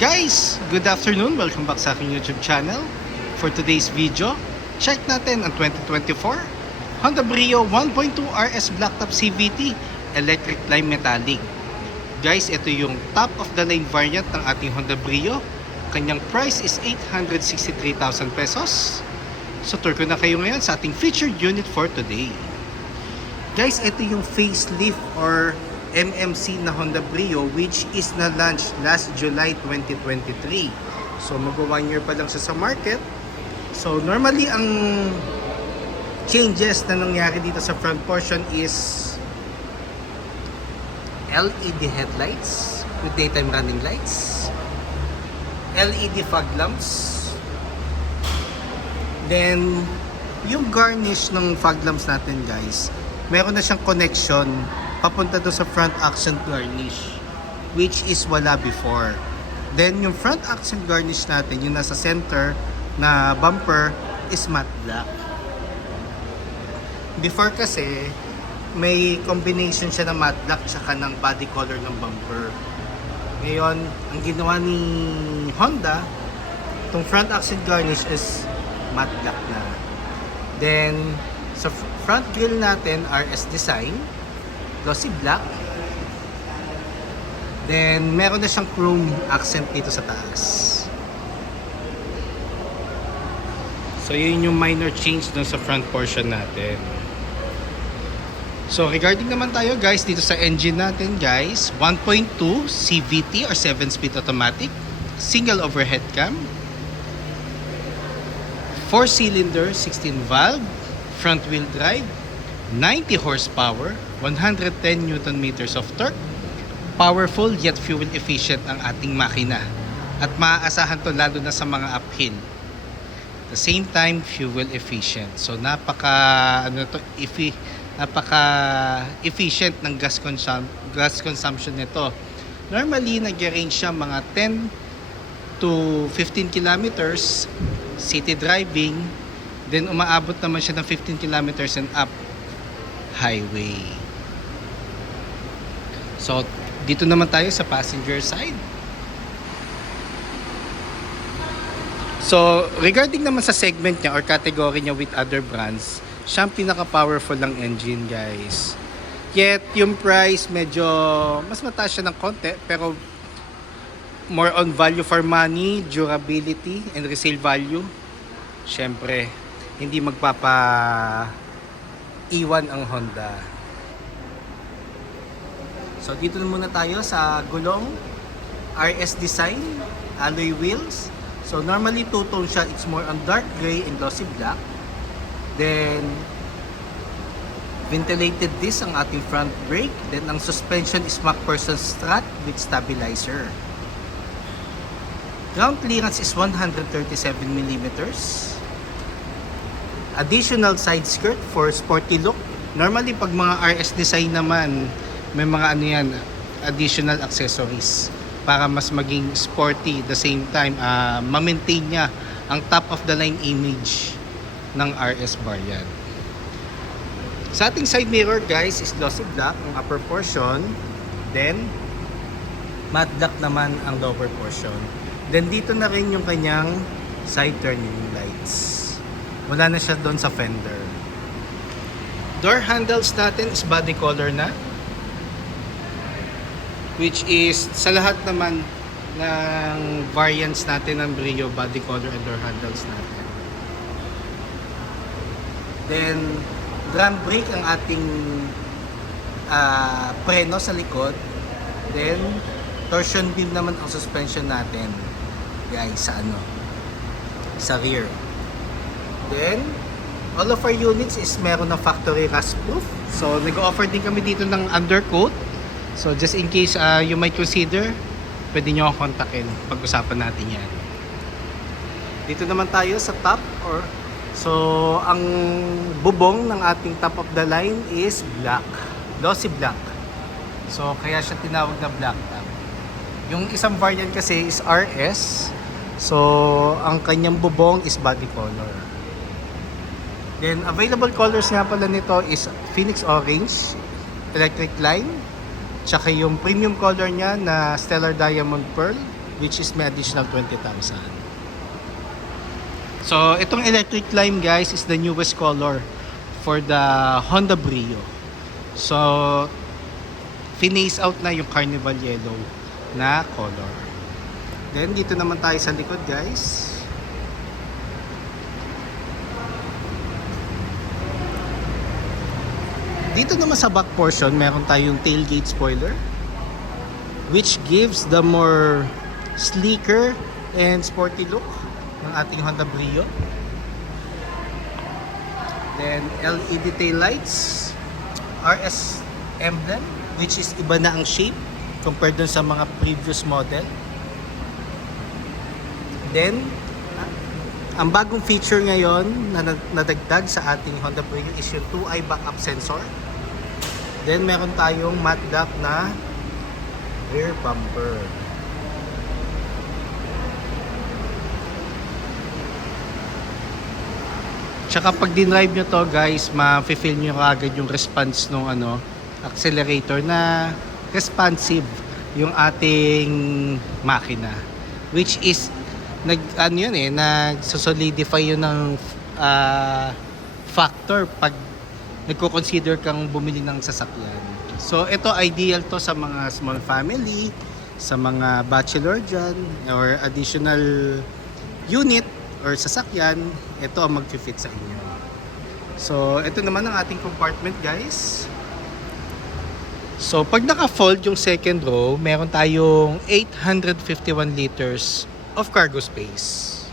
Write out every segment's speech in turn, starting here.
Guys, good afternoon. Welcome back sa aking YouTube channel. For today's video, check natin ang 2024 Honda Brio 1.2 RS Blacktop CVT Electric Lime Metallic. Guys, ito yung top of the line variant ng ating Honda Brio. Kanyang price is 863,000 pesos. So tour ko na kayo ngayon sa ating featured unit for today. Guys, ito yung facelift or MMC na Honda Brio which is na-launch last July 2023. So mag-1 year pa lang siya sa market. So normally ang changes na nangyari dito sa front portion is LED headlights with daytime running lights, LED fog lamps, then yung garnish ng fog lamps natin guys, meron na siyang connection papunta doon sa front accent garnish which is wala before. Then yung front accent garnish natin, yung nasa center na bumper is matte black. Before kasi may combination siya ng matte black tsaka ng body color ng bumper. Ngayon, ang ginawa ni Honda, itong front accent garnish is matte black na. Then sa front grille natin, RS design, glossy black. Then meron na siyang chrome accent dito sa taas. So yun yung minor change dun sa front portion natin. So regarding naman tayo guys dito sa engine natin guys, 1.2 CVT or 7-speed automatic, single overhead cam, 4-cylinder, 16 valve, front wheel drive, 90 horsepower, 110 Newton meters of torque. Powerful yet fuel efficient ang ating makina. At maaasahan to lalo na sa mga uphill. At the same time, fuel efficient. So napaka efficient ng gas consumption nito. Normally, nag-range siya mga 10 to 15 kilometers city driving. Then umaabot naman siya ng 15 kilometers and up highway. So dito naman tayo sa passenger side. So regarding naman sa segment niya or category niya with other brands, siya ang pinaka-powerful ng engine guys. Yet yung price medyo mas mataas siya ng konti, pero more on value for money, durability and resale value. Syempre hindi magpapa-iwan ang Honda. So dito na muna tayo sa gulong, RS design, alloy wheels. So normally two-tone siya, it's more on dark gray and glossy black. Then ventilated disc ang ating front brake. Then ang suspension is MacPherson strut with stabilizer. Ground clearance is 137mm. Additional side skirt for sporty look. Normally pag mga RS design naman, may mga additional accessories para mas maging sporty, the same time ma-maintain niya ang top of the line image ng RS variant. Sa ating side mirror guys is glossy black ang upper portion, then matte black naman ang lower portion. Then dito na rin yung kanyang side turning lights. Wala na siya doon sa fender. Door handles natin is body color na, which is sa lahat naman ng variants natin ng Brio, body color and door handles natin. Then drum brake ang ating preno sa likod. Then torsion beam naman ang suspension natin guys sa rear. Then all of our units is meron ng factory rust proof. So nag-offer din kami dito ng undercoat. So just in case you might consider, pwede nyo akong kontakin. Pag-usapan natin yan. Dito naman tayo sa top. So ang bubong ng ating top of the line is black. Glossy black. So kaya siya tinawag na black top. Yung isang variant kasi is RS. So ang kanyang bubong is body color. Then available colors nga pala nito is Phoenix Orange, Electric Lime, tsaka yung premium color niya na Stellar Diamond Pearl, which is may additional 20,000. So, itong electric lime guys is the newest color for the Honda Brio. So, finish out na yung Carnival Yellow na color. Then, dito naman tayo sa likod guys. Dito naman sa back portion, meron tayong tailgate spoiler, which gives the more sleeker and sporty look ng ating Honda Brio. Then LED tail lights, RS emblem, which is iba na ang shape compared dun sa mga previous model. Then ang bagong feature ngayon na nadagdag sa ating Honda Brio is yung 2-eye backup sensor. Then meron tayong matte black na rear bumper. Tsaka pag dinrive nyo to guys, ma-feel nyo agad yung response ng accelerator na responsive yung ating makina, which is nagso-solidify yun ng factor pag nagko-consider kang bumili ng sasakyan. So ito ideal to sa mga small family, sa mga bachelor dyan, or additional unit or sasakyan, ito ang mag-fit sa inyo. So ito naman ang ating compartment guys. So pag naka-fold yung second row, meron tayong 851 liters of cargo space.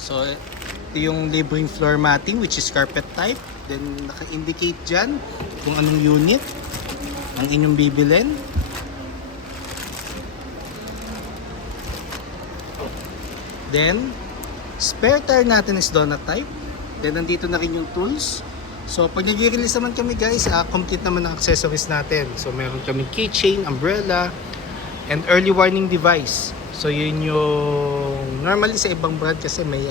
So ito yung libreng floor matting, which is carpet type. Then naka-indicate dyan kung anong unit ang inyong bibilin. Then spare tire natin is donut type. Then nandito na rin yung tools. So pag nag-release naman kami guys, complete naman ang accessories natin. So meron kami keychain, umbrella, and early warning device. So yun yung normally sa ibang brand kasi may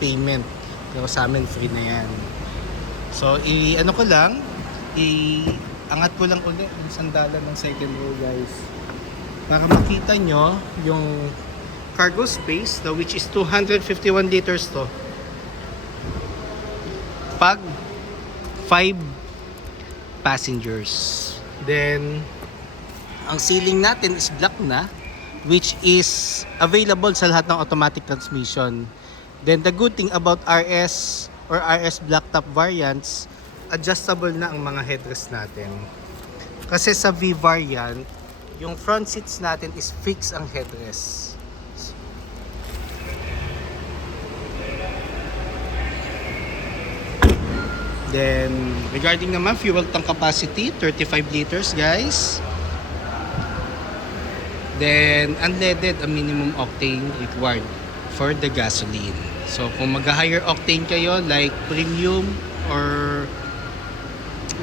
payment. Pero sa amin free na yan. So iangat ko lang ulit yung sandalan ng second row guys. Para makita nyo yung cargo space, which is 251 liters to. Pag 5 passengers. Then ang ceiling natin is black na, which is available sa lahat ng automatic transmission. Then the good thing about RS or RS blacktop variants, adjustable na ang mga headrest natin. Kasi sa V variant, yung front seats natin is fixed ang headrest. Then regarding naman fuel tank capacity, 35 liters guys. Then unleaded ang minimum octane required for the gasoline. So kung mag-higher octane kayo like premium or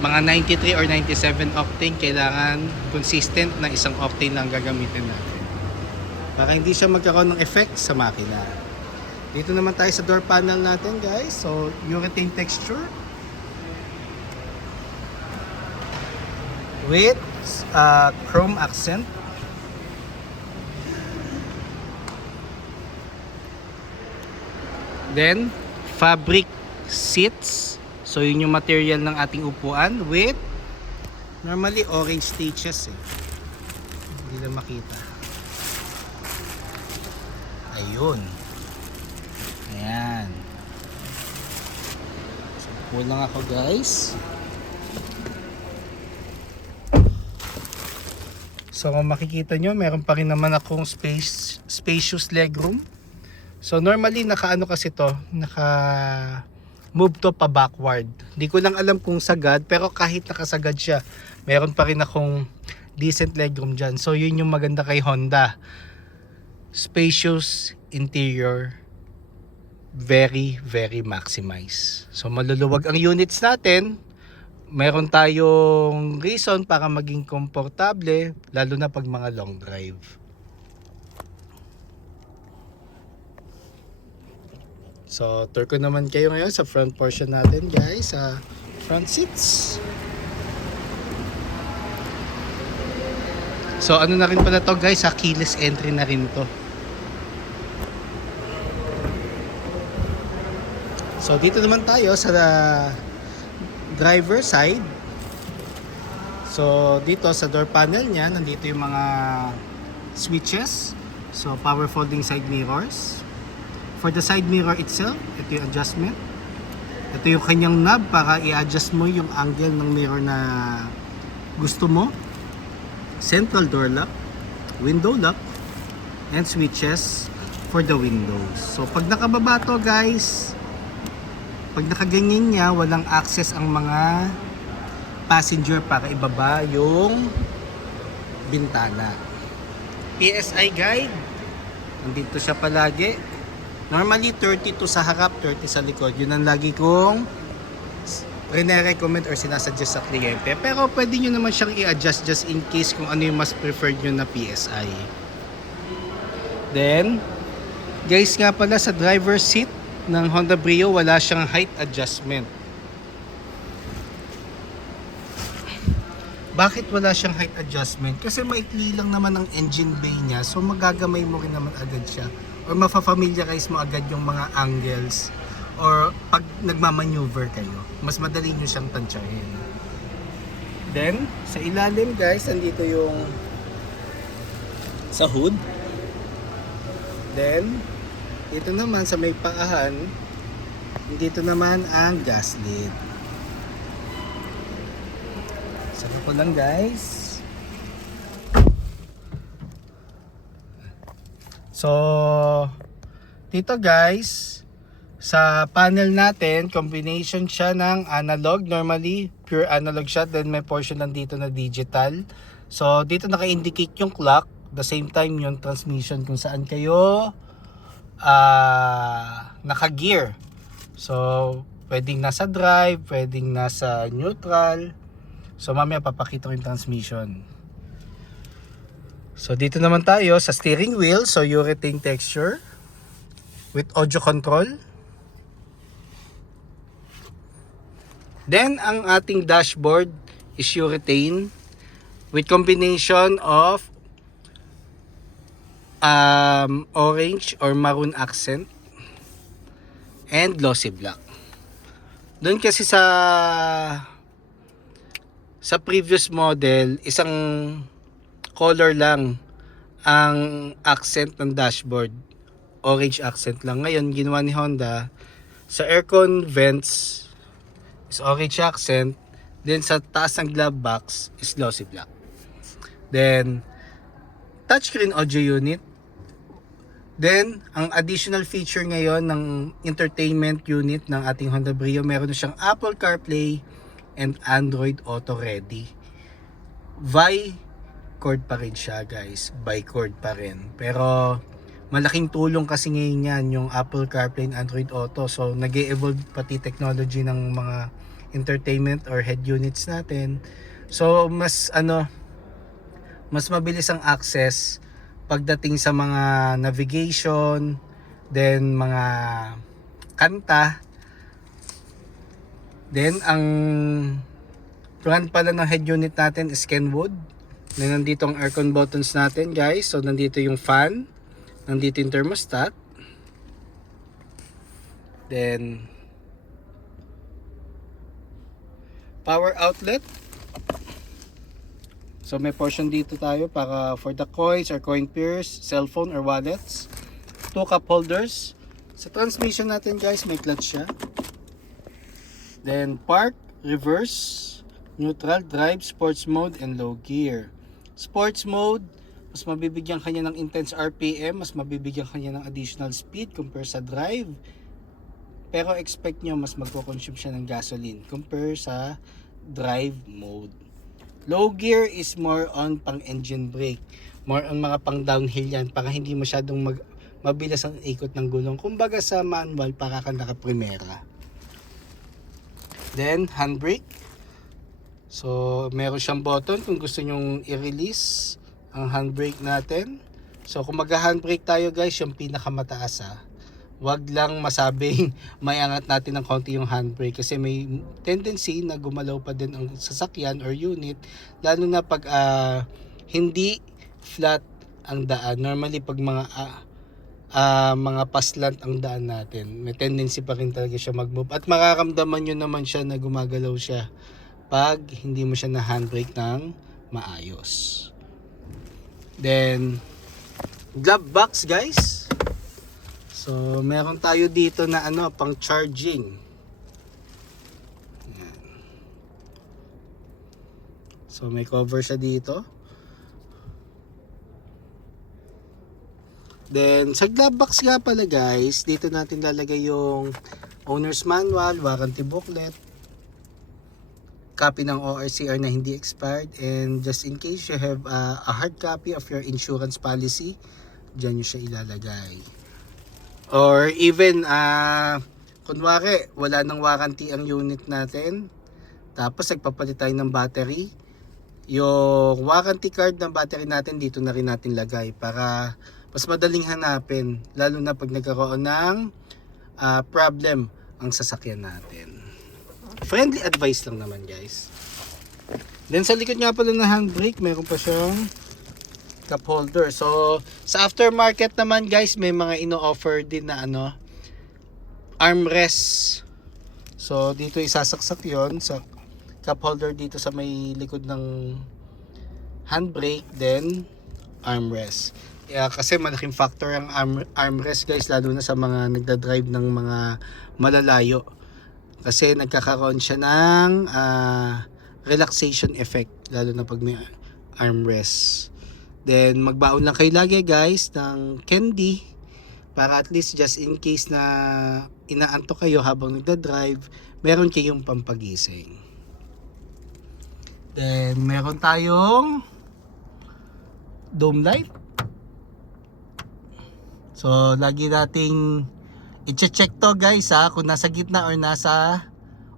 mga 93 or 97 octane, kailangan consistent na isang octane lang gagamitin natin para hindi siya magkaroon ng effect sa makina. Dito naman tayo sa door panel natin guys. So urethane texture with chrome accent. Then fabric seats. So yun yung material ng ating upuan with normally orange stitches Hindi na makita. Ayun. Ayan. So kulang ako guys. So kung makikita nyo, meron pa rin naman akong spacious legroom. So normally nakaano kasi to, move to pa backward. Hindi ko lang alam kung sagad, pero kahit nakasagad siya, meron pa rin akong decent legroom dyan. So yun yung maganda kay Honda. Spacious interior, very maximize. So maluluwag ang units natin. Meron tayong reason para maging komportable, lalo na pag mga long drive. So tour ko naman kayo ngayon sa front portion natin guys, sa front seats. So ano na rin pala to guys, sa keyless entry na rin to. So dito naman tayo sa driver side. So dito sa door panel niya, nandito yung mga switches. So power folding side mirrors. For the side mirror itself, ito yung adjustment. Ito yung kanyang knob para i-adjust mo yung angle ng mirror na gusto mo. Central door lock, window lock, and switches for the windows. So pag nakababa to guys, pag nakaganyan niya, walang access ang mga passenger para ibaba yung bintana. PSI guide, nandito siya palagi. Normally 32 sa harap, 30 sa likod. Yun ang lagi kong rene-recommend or sinasuggest sa kliyente. Pero pwede nyo naman siyang i-adjust just in case kung ano yung mas preferred nyo na PSI. Then, guys nga pala sa driver seat ng Honda Brio, wala siyang height adjustment. Bakit wala siyang height adjustment? Kasi maikli lang naman ang engine bay niya, so magagamay mo rin naman agad siya. Or mafafamiliarize mo agad yung mga angles. Or pag nagmamaneuver kayo, mas madali nyo siyang tansyahin. Then, sa ilalim guys, nandito yung sa hood. Then, dito naman sa may paahan, dito naman ang gas lid. Saka ko lang guys. So, dito guys, sa panel natin, combination siya ng analog. Normally, pure analog siya. Then may portion lang dito na digital. So, dito naka-indicate yung clock. The same time yung transmission kung saan kayo naka-gear. So, pwedeng nasa drive, pwedeng nasa neutral. So, mamaya papakita ko yung transmission. So, dito naman tayo sa steering wheel. So, urethane texture with audio control. Then, ang ating dashboard is urethane with combination of orange or maroon accent and glossy black. Doon kasi sa previous model, isang color lang ang accent ng dashboard. Orange accent lang. Ngayon, ginawa ni Honda sa aircon vents is orange accent. Then sa taas ng glove box is glossy black. Then touchscreen audio unit. Then ang additional feature ngayon ng entertainment unit ng ating Honda Brio, meron na siyang Apple CarPlay and Android Auto Ready. Bi-cord pa rin siya guys. Bi-cord pa rin. Pero malaking tulong kasi ngayon yan yung Apple CarPlay and Android Auto. So nag-e-evolve pati technology ng mga entertainment or head units natin. So mas mabilis ang access pagdating sa mga navigation, then mga kanta. Then ang brand pala ng head unit natin is Kenwood. Then nandito ang aircon buttons natin guys. So nandito yung fan, nandito yung thermostat. Then power outlet. So may portion dito tayo para for the coins or coin pairs, cellphone or wallets. 2 cup holders. Sa transmission natin guys, may clutch siya. Then park, reverse, neutral, drive, sports mode, and low gear. Sports mode, mas mabibigyan kanya ng intense RPM, mas mabibigyan kanya ng additional speed compare sa drive. Pero expect nyo mas magko-consume siya ng gasoline compare sa drive mode. Low gear is more on pang engine brake. More on mga pang downhill yan para hindi masyadong mabilis ang ikot ng gulong. Kumbaga sa manual para ka naka-primera. Then handbrake. So meron siyang button kung gusto nyong i-release ang handbrake natin. So kung mag-handbrake tayo guys, yung pinakamataas wag lang masabing may angat natin ng konti yung handbrake kasi may tendency na gumalaw pa din ang sasakyan or unit, lalo na pag hindi flat ang daan. Normally pag mga paslant ang daan natin, may tendency pa rin talaga siya mag-move. At makakamdaman nyo naman siya na gumagalaw siya pag hindi mo siya na handbrake ng maayos. Then, glove box guys. So, meron tayo dito na pang charging. Ayan. So, may cover siya dito. Then, sa glove box nga pala guys, dito natin lalagay yung owner's manual, warranty booklet, copy ng ORCR na hindi expired, and just in case you have a hard copy of your insurance policy, dyan nyo siya ilalagay. Or even, kunwari, wala nang warranty ang unit natin, tapos nagpapalit tayo ng battery, yung warranty card ng battery natin dito na rin natin lagay para mas madaling hanapin, lalo na pag nagkaroon ng problem ang sasakyan natin. Friendly advice lang naman guys. Then sa likod nga pala ng handbrake, meron pa siyang cup holder. So sa aftermarket naman guys, may mga ino-offer din na armrest. So dito isasaksak yon sa cup holder dito sa may likod ng handbrake, then armrest. Kasi malaking factor ang armrest guys, lalo na sa mga nagda-drive ng mga malalayo. Kasi nagkakaroon siya ng relaxation effect, lalo na pag may armrest. Then magbaon lang kayo lagi guys ng candy para at least just in case na inaantok kayo habang nagda-drive, meron kayong pampagising. Then meron tayong dome light. So lagi nating i-check to guys kung nasa gitna or nasa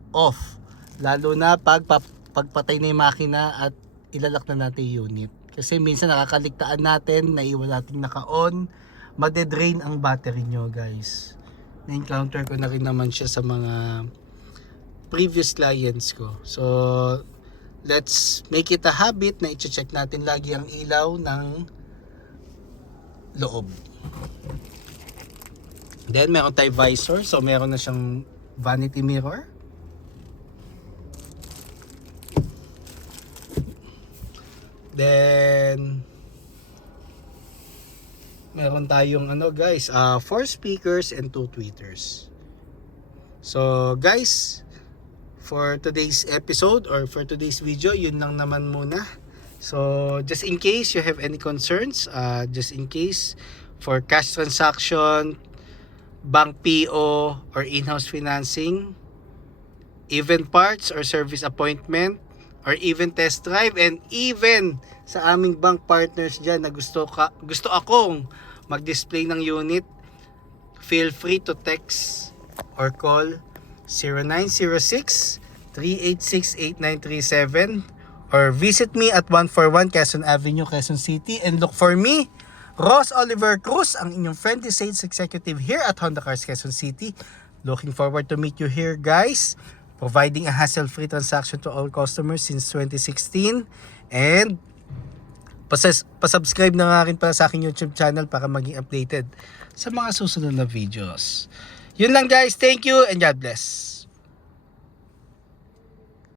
off. Lalo na pagpatay na yung makina at ilalak na natin yung unit. Kasi minsan nakakaligtaan natin, naiwan natin naka-on, madedrain ang battery nyo guys. Na-encounter ko na rin naman siya sa mga previous clients ko. So let's make it a habit na i-check natin lagi ang ilaw ng loob. Then meron tayong visor, so meron na siyang vanity mirror. Then meron tayong guys, 4 speakers and 2 tweeters. So guys, for today's episode or for today's video, yun lang naman muna. So just in case you have any concerns, just in case for cash transaction, bank PO or in-house financing, even parts or service appointment, or even test drive, and even sa aming bank partners dyan na gusto akong mag-display ng unit, feel free to text or call 0906-386-8937 or visit me at 141 Quezon Avenue, Quezon City, and look for me, Ross Oliver Cruz, ang inyong friendly sales executive here at Honda Cars Quezon City. Looking forward to meet you here guys, providing a hassle-free transaction to all customers since 2016, and pasubscribe na nga rin para sa aking YouTube channel para maging updated sa mga susunod na videos. Yun lang guys, thank you and God bless.